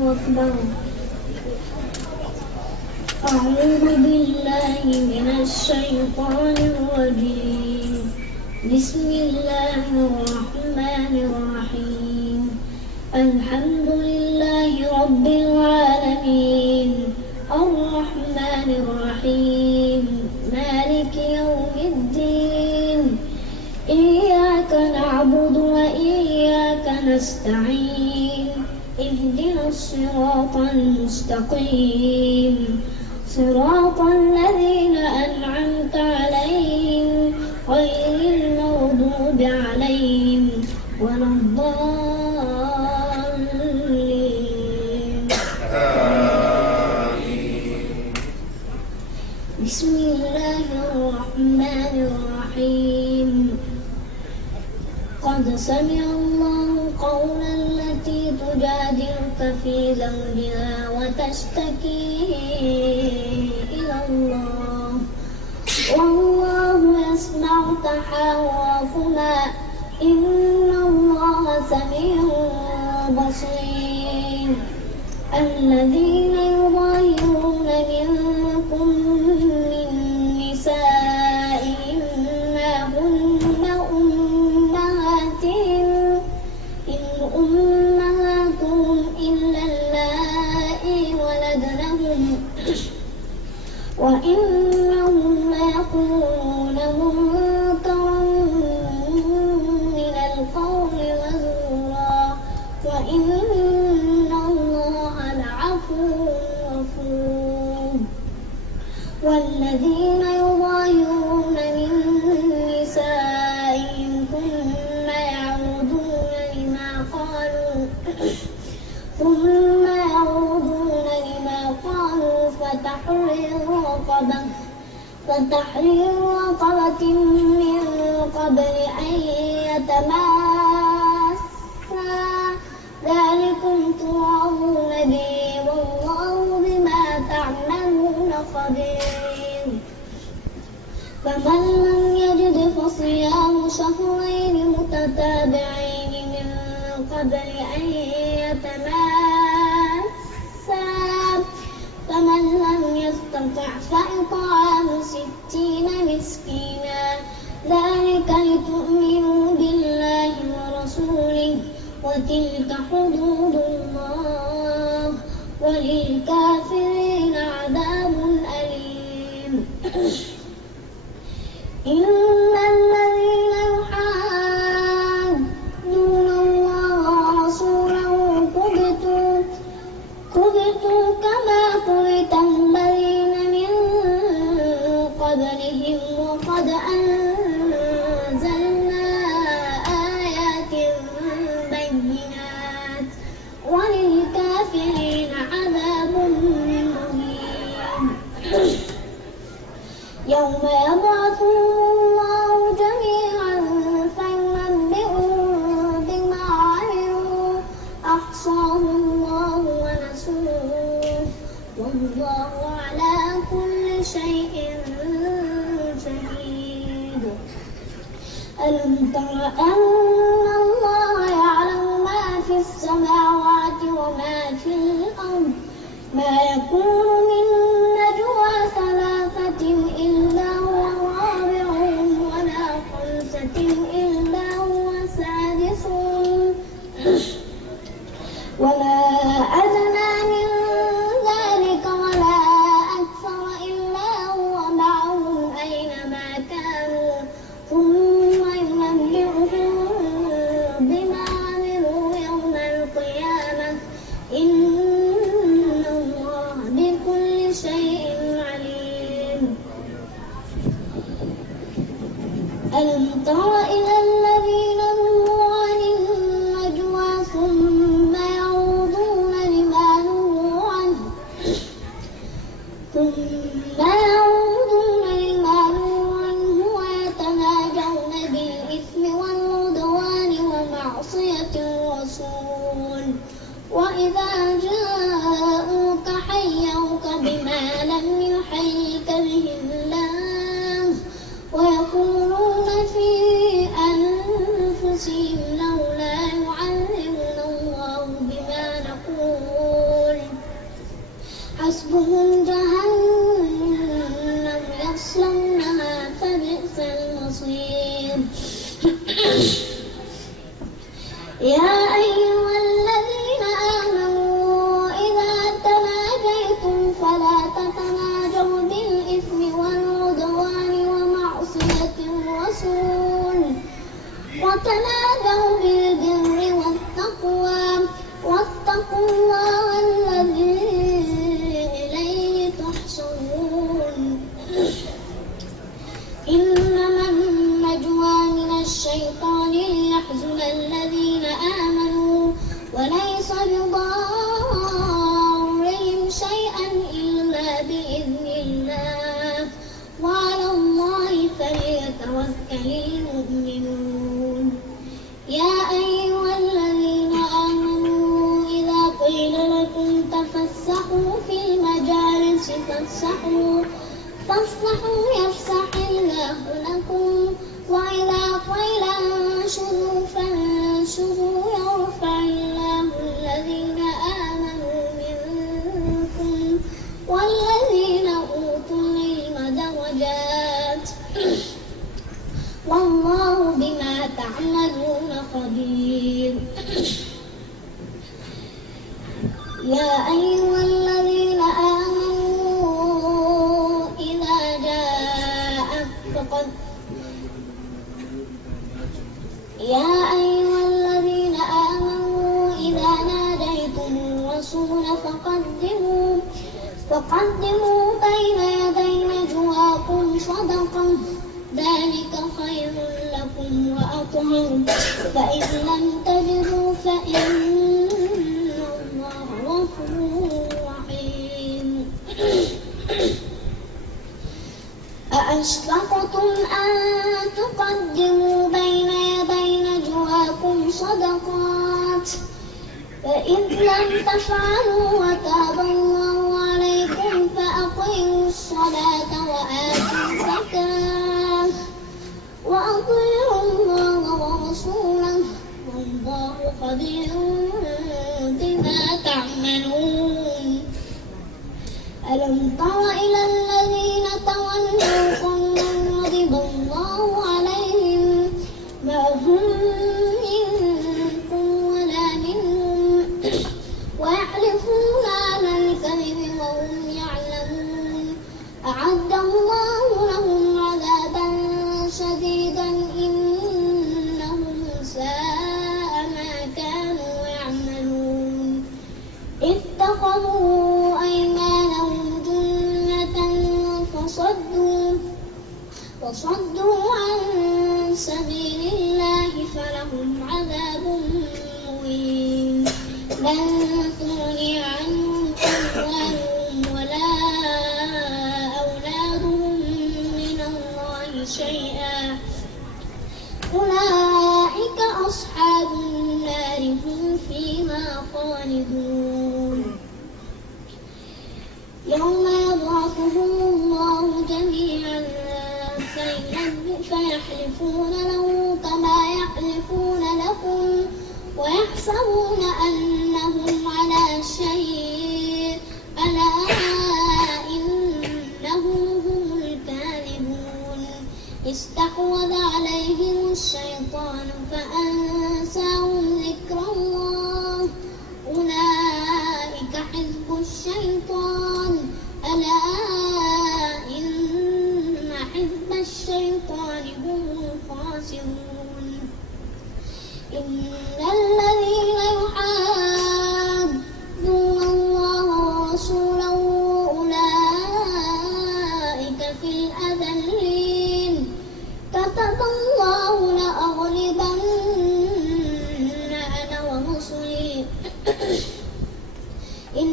أكبر. أعوذ بالله من الشيطان الرجيم. بسم الله الرحمن الرحيم. الحمد لله رب العالمين الرحمن الرحيم مالك يوم الدين. إياك نعبد وإياك نستعين. اهدنا الصراط المستقيم صراط الذين أنعمت عليهم غير المغضوب عليهم ولا الضالين. بسم الله الرحمن الرحيم. قد سمع الله قول التي تجادلك في زوجها وتشتكي إلى الله والله يسمع تحاوركما إن الله سميع بصير. الذين يظاهرون منكم من نسائهم ما هن أمهاتهم إلا اللائي ولدنهم وإنهم ليقولون منكرا من القول وزورا وإن الله لعفو غفور. والذين يظاهرون من نسائهم ثم يعودون لما قالوا فتحرير رقبة من قبل أن يتماسا ذلكم توعظون به والله بما تعملون خبير. فمن لم يجد فصيام شهرين متتابعين من قبل أن يتماسا فمن لم يستطع فإطعام 60 مسكينا ذلك لتؤمنوا بالله ورسوله وتلك حدود الله وللكافرين عذاب أليم. إن الذين يحادون الله ورسوله كبتوا كما كبت الذين من قبلهم وقد أنزلنا آيات بينات وللكافرين عذاب مهين. يوم يبعثهم الله جميعا فينبئهم بما عملوا أحصاه الله ونسوه والله على كل شيء شهيد. ألم تر أن الله يعلم ما في السماوات وما في الأرض ما يكون من نجوى ثلاثة إلا هو رابعهم ولا خمسة إلا هو سادسهم ولا أدنى من ذلك ولا أكثر إلا هو معهم أينما كانوا ثم ينبئهم بما عملوا يوم القيامة إن الله بكل يا أيها الذين آمنوا إذا تناجيتم فلا تتناجوا بالإثم والعدوان ومعصية الرسول وتناجوا بالبر والتقوى واتقوا الله الذي إليه تحشرون إنما النجوى من الشيطان ليحزن الذين آمنوا وليس بضارهم شيئا إلا بإذن الله وعلى الله فليتوكل المؤمنون يا أيها الذين آمنوا إذا قيل لكم تفسحوا في المجالس فافسحوا يفسح الله لكم وإذا قيل انشروا فانشروا يرفع الله الذين آمنوا منكم والذين أوتوا العلم درجات والله بما تعملون خبير يا أيها الذين آمنوا إذا ناجيتم الرسول فقدموا بين يدي نجواكم صدقة ذلك خير لكم وأطهر فإن لم تجدوا فإن الله غفور رحيم أأشفقتم أن تقدموا بين يدي نجواكم صدقات فإذ لم تفعلوا وتاب الله عليكم فأقيموا الصلاة وآتوا الزكاة وأطيعوا الله ورسوله والله خبير بما تعملون ألم تر إلى الذين تولوا قوما غضب الله عليهم ما هم منكم ولا منهم ويحلفون على الكذب وهم يعلمون أعد الله لهم عذابا شديدا إنهم ساء ما كانوا يعملون اتخذوا أيمانهم جنة فصدوا عن سبيل الله فلهم عذاب مهين لن تغني عنهم أموالهم ولا أولادهم من الله شيئا أولئك أصحاب النار هم فيها خالدون يوم يبعثهم الله جميعا فيحلفون له كما يحلفون لكم ويحسبون أنهم على شيء ألا إنهم هم الكاذبون استحوذ عليهم الشيطان فأنساهم ذكر الله أولئك حزب الشيطان ألا إن حزب الشيطان هم الخاسرون إن الذين يحادون الله ورسوله أولئك في الأذلين كتب الله لأغلبن أنا ورسلي إن